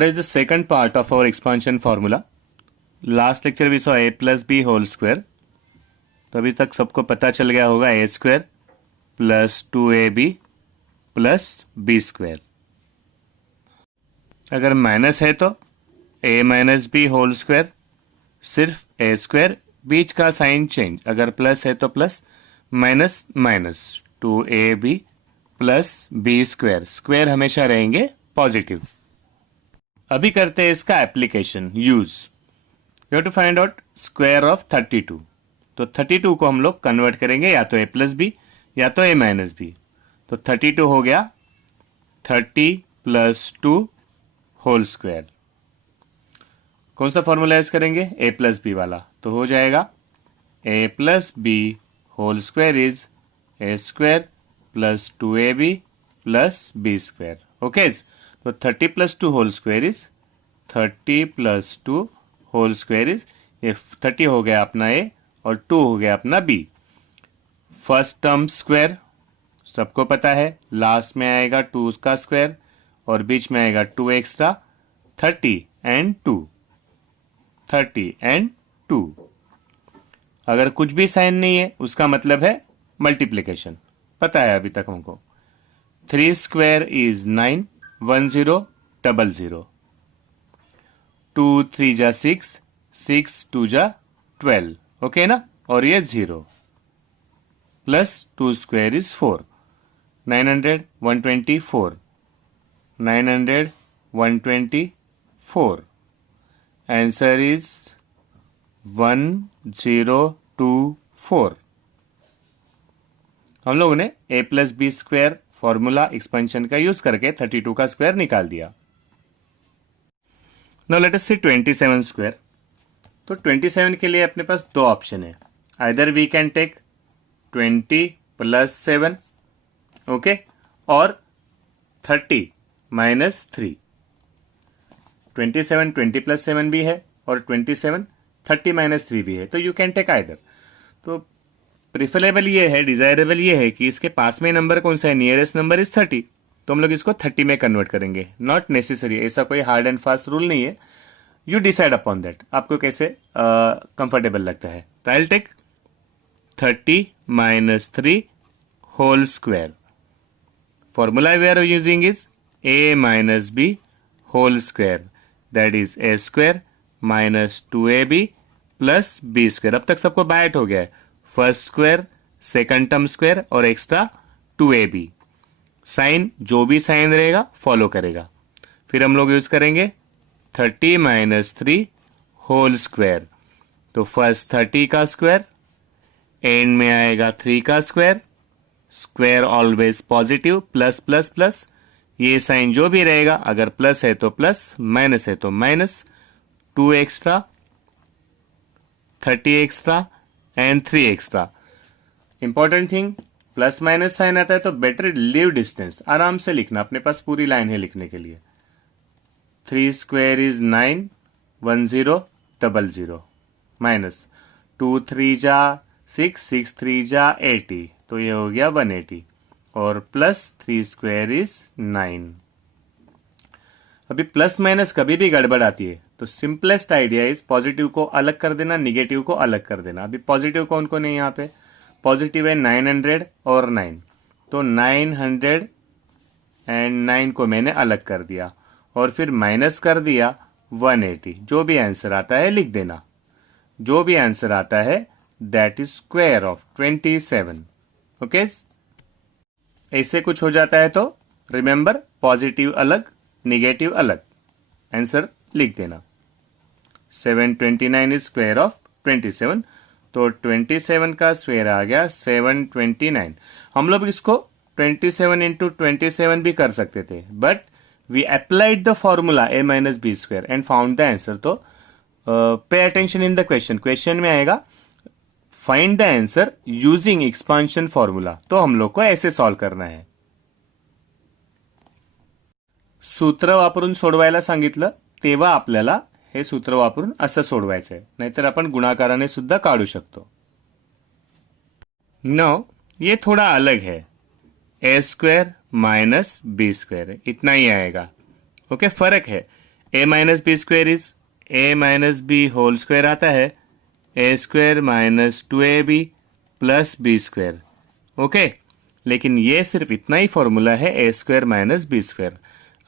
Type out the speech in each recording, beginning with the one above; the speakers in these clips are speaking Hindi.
Today is the second part of our expansion formula. Last lecture we saw a plus b whole square. तो अभी तक सबको पता चल गया होगा a square plus 2ab plus b square. अगर माइनस है तो a minus B whole square, सिर्फ a स्क्वायर, बीच का साइन चेंज. अगर प्लस है तो plus, minus minus, 2ab plus b square. Square हमेशा रहेंगे पॉजिटिव. अभी करते हैं इसका application, use. You have to find out square of 32. तो 32 को हम लोग कन्वर्ट करेंगे या तो a प्लस बी या तो a माइनस बी. तो 32 हो गया 30 प्लस 2 होल स्क्वायर. कौन सा फॉर्मूला यूज करेंगे? a प्लस बी वाला. तो हो जाएगा a plus b whole square is a स्क्वायर plus 2ab plus b square. Okay, तो 30 plus 2 whole square is 30 plus 2 whole square is, ये 30 हो गया अपना a और 2 हो गया अपना b. फर्स्ट टर्म स्क्वायर सबको पता है, लास्ट में आएगा 2 का स्क्वायर और बीच में आएगा 2 एक्स्ट्रा. 30 and 2, 30 and 2. अगर कुछ भी साइन नहीं है उसका मतलब है मल्टीप्लीकेशन. पता है अभी तक हमको. 3 स्क्वायर इज 9, 1 0 डबल 0. 2 3 जा 6, 6 2 जा 12. ओके ना, और ये 0 plus 2 square is 4. 900 124, 900 124. Answer is 1024. हम लोगों ने a plus b square formula expansion का यूज करके 32 का स्क्वायर निकाल दिया. Now let us see 27 square. तो 27 के लिए अपने पास दो ऑप्शन है. Either we can take 20 plus 7, okay, और 30 माइनस 3. 27 20 प्लस 7 भी है और 27 30 माइनस 3 भी है. तो यू कैन टेक आइदर. तो प्रिफरेबल ये है, डिजायरेबल ये है कि इसके पास में नंबर कौन सा है, नियरेस्ट नंबर इज 30. तो हम लोग इसको 30 में कन्वर्ट करेंगे. नॉट नेसेसरी, ऐसा कोई हार्ड एंड फास्ट रूल नहीं है. यू डिसाइड अपॉन दैट, आपको कैसे कंफर्टेबल लगता है. तो I will take 30 minus 3 whole square. Formula we are using is a minus B whole square, that is a square minus 2ab plus b square. अब तक सबको बाइट हो गया है. First square, second term square और एक्स्ट्रा 2ab. साइन जो भी साइन रहेगा फॉलो करेगा. फिर हम लोग यूज करेंगे 30 माइनस 3 होल स्क्वायर. तो फर्स्ट 30 का स्क्वायर, एंड में आएगा 3 का square. Square always positive, plus plus plus. ये साइन जो भी रहेगा, अगर प्लस है तो प्लस, माइनस है तो minus. 2 extra, 30 extra and 3 extra. Important thing, plus minus sign आता है तो बेटर लीव डिस्टेंस. आराम से लिखना, अपने पास पूरी लाइन है लिखने के लिए. 3 स्क्वायर इज 9, 1 0 डबल 0, माइनस 2 3 जा 6, 6 3 जा 80. तो ये हो गया 180 और प्लस 3 स्क्वायर इज 9. अभी प्लस माइनस कभी भी गड़बड़ आती है तो सिंपलेस्ट आइडिया इज पॉजिटिव को अलग कर देना, निगेटिव को अलग कर देना. अभी पॉजिटिव कौन कौन है यहाँ पे? पॉजिटिव है 900 और 9. तो 900 एंड 9 को मैंने अलग कर दिया और फिर माइनस कर दिया 180. जो भी आंसर आता है लिख देना. जो भी आंसर आता है that is square of 27. Okay, ऐसे कुछ हो जाता है तो रिमेंबर, पॉजिटिव अलग, निगेटिव अलग. आंसर लिख देना. 729 इज स्क्वायर ऑफ 27. तो 27 का स्क्वायर आ गया 729. हम लोग इसको 27 इंटू 27 भी कर सकते थे, but we applied the formula a minus B square and found the answer. तो pay attention in the question. Question में आएगा find the answer using expansion formula. तो हम लोग को ऐसे सॉल्व करना है. सूत्र वापरून सोडवायला सांगितलं तेव्हा आपल्याला हे सूत्र वापरून असं सोडवायचं आहे, नाहीतर आपण गुणाकाराने सुद्धा काढू शकतो. नो, ये थोड़ा अलग है. a square minus B square, इतना ही आएगा. ओके, फर्क है. A minus B square is A minus B whole square आता है A square minus 2ab plus B square. Okay, लेकिन ये सिर्फ इतना ही फॉर्मूला है A square minus B square.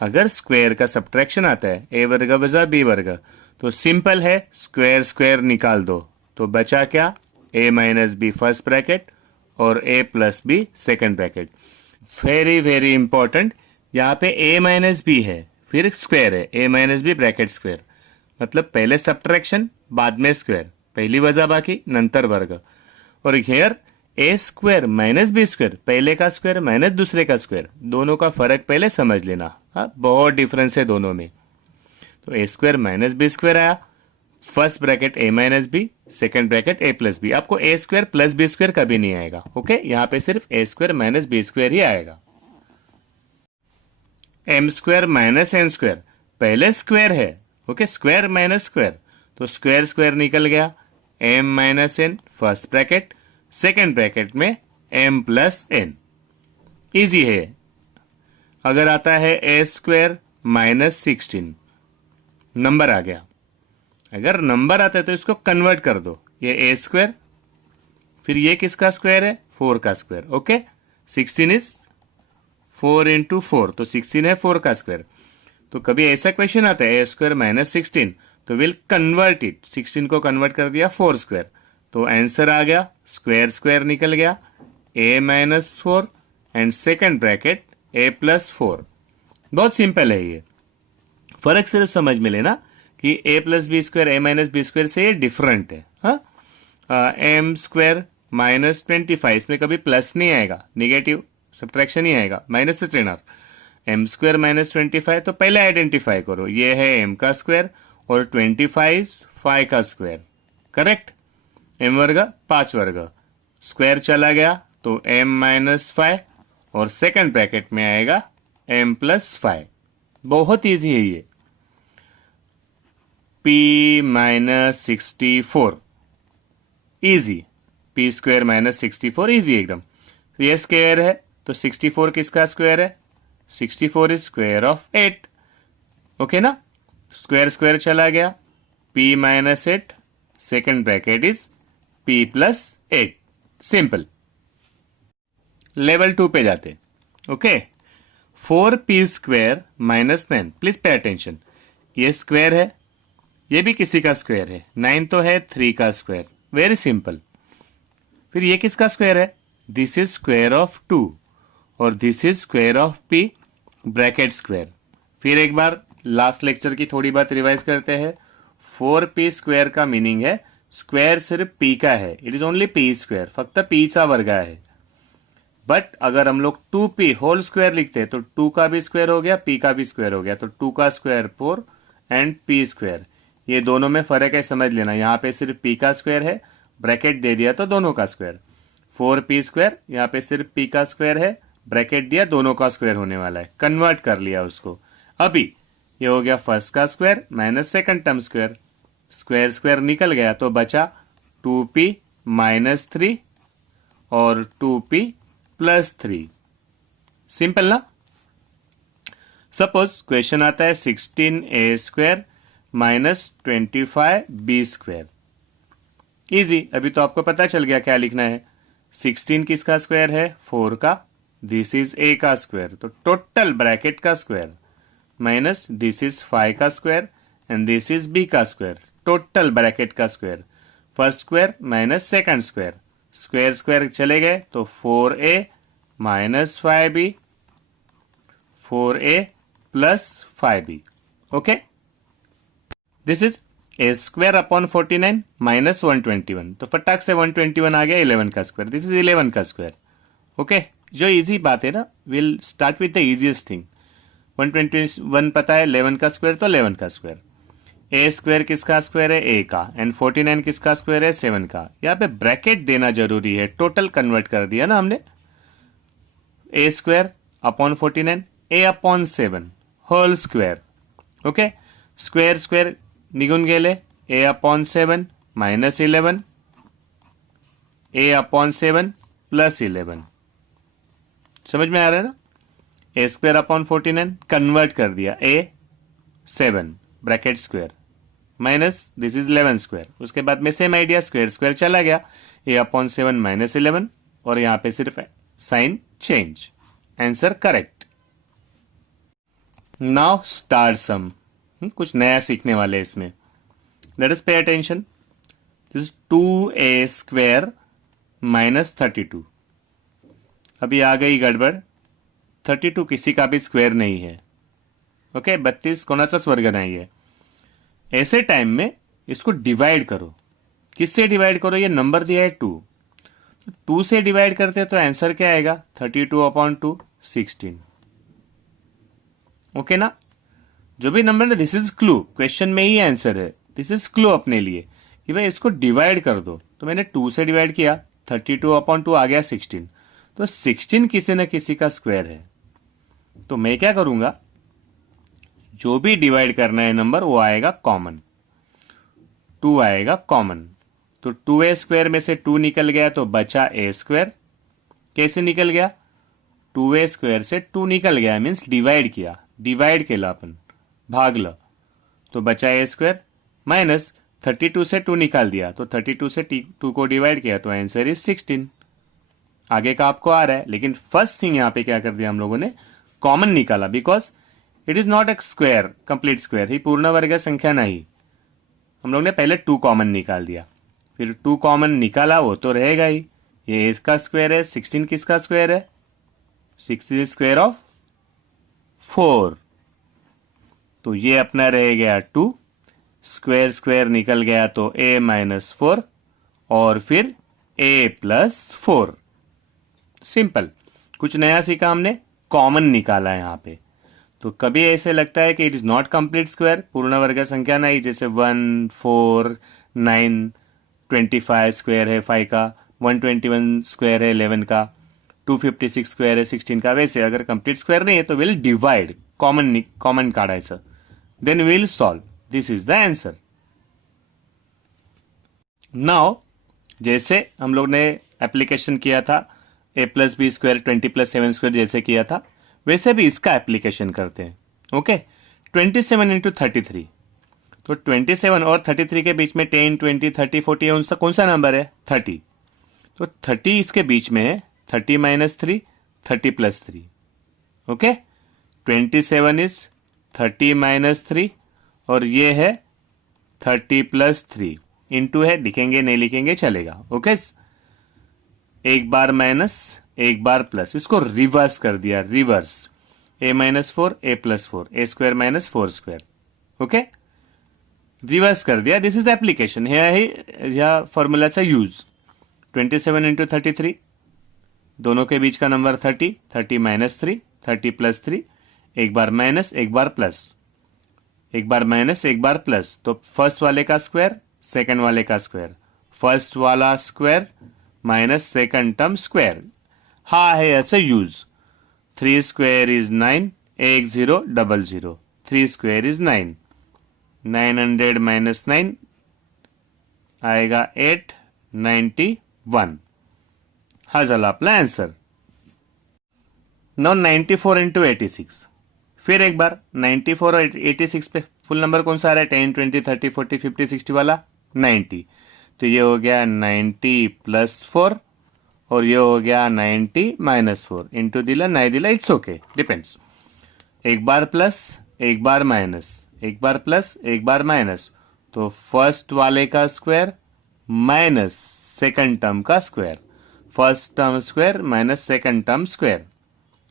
अगर स्क्वेयर का सब्ट्रैक्शन आता है ए वर्ग वजा बी वर्ग, तो सिंपल है, स्क्वेयर स्क्वेयर निकाल दो, तो बचा क्या, A minus B first bracket और A plus B second bracket. Very very important, यहाँ पे ए माइनस बी है फिर स्क्वेयर है, A minus B bracket square, मतलब पहले सब्ट्रैक्शन बाद में स्क्वेयर, पहली वजह बाकी नंतर वर्ग। और here a square minus B square, पहले का स्क्वेयर माइनस दूसरे का स्क्वेयर, दोनों का फर्क पहले समझ लेना। हाँ, बहुत डिफरेंस है दोनों में। तो a square minus B square आया, first bracket a minus b, second bracket A plus b. आपको a square plus B square कभी नहीं आएगा। ओके, यहाँ पे सिर्फ a square minus B square ही आएगा। M square minus n square, पहले स्क्वेयर है, ओके, स्क्वेयर माइनस स्क्वेयर, तो स्क्वेयर स्क्वेयर निकल गया, m minus n first bracket, second bracket में एम प्लस एन। इजी है। अगर आता है ए स्क्वेयर माइनस 16, नंबर आ गया। अगर नंबर आता है तो इसको कन्वर्ट कर दो, ये ए स्क्वेयर, फिर ये किसका स्क्वायर है, 4 का स्क्वायर। ओके, 16 इज 4 इंटू 4, तो 16 है 4 का स्क्वायर। तो कभी ऐसा क्वेश्चन आता है ए स्क्वायर माइनस 16, तो विल कन्वर्ट इट, 16 को कन्वर्ट कर दिया 4 स्क्वायर, तो आंसर आ गया, स्क्वायर स्क्वायर निकल गया, A minus 4 and second bracket A plus 4। बहुत सिंपल है ये, फर्क सिर्फ समझ में लेना कि ए प्लस बी स्क्वायर ए माइनस बी स्क्वायर से ये डिफरेंट है। हाँ, एम स्क्वायर माइनस 25, इसमें कभी प्लस नहीं आएगा, निगेटिव सब्ट्रैक्शन ही आएगा, माइनस से चिन्ह। एम स्क्वायर माइनस 25, तो पहले आइडेंटिफाई करो, ये है एम का स्क्वायर और 25 फाइव का स्क्वायर, करेक्ट। एम वर्ग 5 वर्ग, स्क्वायर चला गया तो एम माइनस 5 और सेकेंड ब्रैकेट में आएगा एम प्लस 5। बहुत इजी है ये। P minus 64, easy, P square minus 64 easy एकदम। तो ये स्क्वायर है तो 64 किसका स्क्वायर है, 64 इज स्क्वायर ऑफ 8। ओके ना, स्क्वायर स्क्वायर चला गया, p minus 8, second bracket is p plus 8। Simple. Level 2 पे जाते। Okay, 4p square minus 9, please pay attention, ये स्क्वायर है, ये भी किसी का स्क्वायर है, 9 तो है 3 का स्क्वायर, वेरी सिंपल। फिर ये किसका स्क्वायर है, दिस इज स्क्वायर ऑफ 2 और this is square of p bracket square. फिर एक बार लास्ट लेक्चर की थोड़ी बात रिवाइज करते हैं। 4p स्क्वायर का मीनिंग है स्क्वायर सिर्फ p का है, it is only p square, फक्त p चा वर्ग है। बट अगर हम लोग 2p होल स्क्वायर लिखते हैं तो 2 का भी स्क्वायर हो गया, p का भी स्क्वायर हो गया, तो 2 का स्क्वायर 4 एंड p स्क्वायर। ये दोनों में फर्क है, समझ लेना। यहाँ पे सिर्फ p का स्क्वायर है, ब्रैकेट दे दिया तो दोनों का स्क्वायर। 4p स्क्वायर, यहाँ पे सिर्फ p का स्क्वायर है, ब्रैकेट दिया, दोनों का स्क्वायर होने वाला है, कन्वर्ट कर लिया उसको। अभी ये हो गया फर्स्ट का square minus second term square, square square निकल गया तो बचा 2p माइनस 3 और 2p प्लस 3। सिंपल ना। सपोज क्वेश्चन आता है 16a square minus 25b square. Easy, अभी तो आपको पता चल गया क्या लिखना है। 16 किसका स्क्वायर है, 4 का, दिस इज a का स्क्वायर, तो टोटल ब्रैकेट का स्क्वायर, माइनस दिस इज 5 का square and this is b का स्क्वायर, टोटल ब्रैकेट का square. First square minus second square, square square चले गए तो 4a minus 5b, 4a plus 5b। Okay, this is a square upon 49 minus 121, तो फटाक से 121 आ गया 11 का स्क्वायर, दिस इज 11 का स्क्वायर। ओके, जो इजी बात है ना, will start with the easiest thing. 121 पता है, 11 का स्क्वायर तो 11 का स्क्वायर। ए स्क्वायर किसका स्क्वायर है, ए का, एंड 49 किसका स्क्वायर है, 7 का। यहाँ पे ब्रैकेट देना जरूरी है, टोटल कन्वर्ट कर दिया ना हमने। A square upon 49, A upon 7 whole square. Okay, square square निघून गेले, A upon 7 minus 11, A upon 7 plus 11। समझ में आ रहा है ना। ए स्क्वायर अपॉन 49 कन्वर्ट कर दिया, ए 7 bracket square minus this is 11 square, उसके बाद में सेम आइडिया, स्क्वायर स्क्वायर चला गया, a/7 माइनस 11, और यहां पे सिर्फ sign change, answer correct. Now star sum, कुछ नया सीखने वाले इसमें, let us pay attention. This is 2a square minus 32। अभी आ गई गड़बड़, 32 किसी का भी स्क्वायर नहीं है, ओके 32 कोणाचाच वर्ग नहीं है। ऐसे टाइम में इसको डिवाइड करो, किससे डिवाइड करो, ये नंबर दिया है 2, 2 से डिवाइड करते तो आंसर क्या आएगा, 32/2 16, ओके ना। जो भी नंबर है, दिस इज क्लू, क्वेश्चन में ही आंसर है, दिस इज क्लू अपने लिए कि भाई इसको डिवाइड कर दो। तो मैंने 2 से डिवाइड किया, 32/2 आ गया 16, तो 16 किसी न किसी का स्क्वायर है। तो मैं क्या करूंगा, जो भी डिवाइड करना है नंबर वो आएगा कॉमन, 2 आएगा कॉमन। तो 2a स्क्वायर में से 2 निकल गया तो बचा a स्क्वायर। कैसे निकल गया, 2a स्क्वायर से 2 निकल गया, मीन्स डिवाइड किया, डिवाइड केला अपन, भागलं, तो बचा a स्क्वायर माइनस 32 से 2 निकाल दिया, तो 32 से 2 को डिवाइड किया तो आंसर इज 16। आगे का आपको आ रहा है, लेकिन फर्स्ट थिंग यहां पे क्या कर दिया हम लोगों ने, कॉमन निकाला, because it is not a square, complete square, ही पूर्ण वर्ग संख्या नहीं। हम लोग ने पहले 2 कॉमन निकाल दिया, फिर 2 कॉमन निकाला, वो तो रहेगा ही, ये इसका स्क्वायर है, 16 किसका स्क्वायर है, 16 स्क्वायर ऑफ 4, तो ये अपना रह गया 2, स्क्वायर स्क्वायर निकल गया तो a-4 और फिर a+4। सिंपल, कुछ नया सीखा हमने, कॉमन निकाला यहां पे। तो कभी ऐसे लगता है कि it is not complete square, पूर्ण वर्ग संख्या नहीं, जैसे 1 4 9 25 स्क्वायर है 5 का, 121 स्क्वायर है 11 का, 256 स्क्वायर है 16 का, वैसे अगर कंप्लीट स्क्वायर नहीं है तो विल डिवाइड, कॉमन काढायचं, then will solve, this is the answer. Now जैसे हम लोग ने एप्लीकेशन किया था a+b स्क्वायर 20+7 स्क्वायर जैसे किया था, वैसे भी इसका एप्लीकेशन करते हैं, ओके। 27 इंटू 33, तो 27 और 33 के बीच में 10 20 30 40 है, उनका कौन सा नंबर है, 30, तो 30 इसके बीच में है, 30 minus 3 30 plus 3, okay. 27 is 30 minus 3 और ये है 30 प्लस 3, इंटू है, लिखेंगे नहीं लिखेंगे चलेगा, ओके। एक बार माइनस एक बार प्लस, इसको रिवर्स कर दिया, reverse, a-4 a+4 a square minus 4 square, okay, reverse कर दिया, दिस इज एप्लीकेशन, ह्या फॉर्म्युलाचा यूज। 27 इंटू 33, दोनों के बीच का नंबर 30, 30 माइनस 3 30 प्लस 3, एक बार माइनस एक बार प्लस, एक बार माइनस एक बार प्लस, तो फर्स्ट वाले का स्क्वायर सेकंड वाले का स्क्वायर, फर्स्ट वाला square minus second term square, हा है ऐसा use. 3 square is 9, 1000, 3 square is 9, 900 minus 9 आएगा 891, हा झाला आपला आंसर। नाउ 94 इंटू 86, फिर एक बार 94 और 86 पे फुल नंबर कौन सा आ रहा है, 10 20 30 40 50 60 वाला 90, तो ये हो गया 90 प्लस 4 और ये हो गया 90 माइनस 4, इंटू दिला नहीं दिला इट्स ओके, डिपेंड्स। एक बार प्लस एक बार माइनस, एक बार प्लस एक बार माइनस, तो फर्स्ट वाले का स्क्वायर माइनस सेकंड टर्म का square, first term square minus second term square,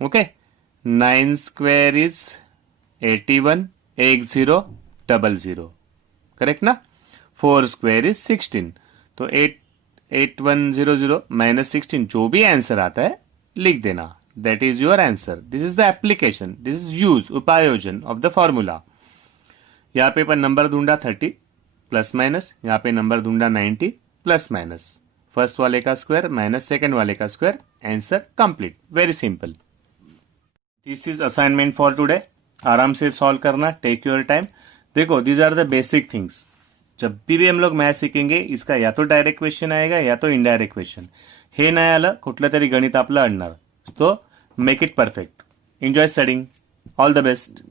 okay. 9 square is 81, 1000, correct ना। 4 स्क्वायर इज 16, तो 8100 माइनस 16, जो भी आंसर आता है लिख देना, that is your answer. This is the application, this is use, उपायोजन ऑफ द फॉर्मूला। यहाँ पे पर नंबर ढूंढा 30 प्लस माइनस, यहाँ पे नंबर ढूंढा 90 प्लस माइनस, फर्स्ट वाले का स्क्वायर माइनस सेकंड वाले का square, answer complete, very simple. This is assignment for today, आराम से सॉल्व करना, टेक योर टाइम। देखो these are the basic things, जब भी हम लोग मैथ सीखेंगे इसका या तो डायरेक्ट क्वेश्चन आएगा या तो इनडायरेक्ट क्वेश्चन, हे नाही आलं कुठलं तरी गणित आपलं अडणार, तो make it perfect. Enjoy studying, all the best.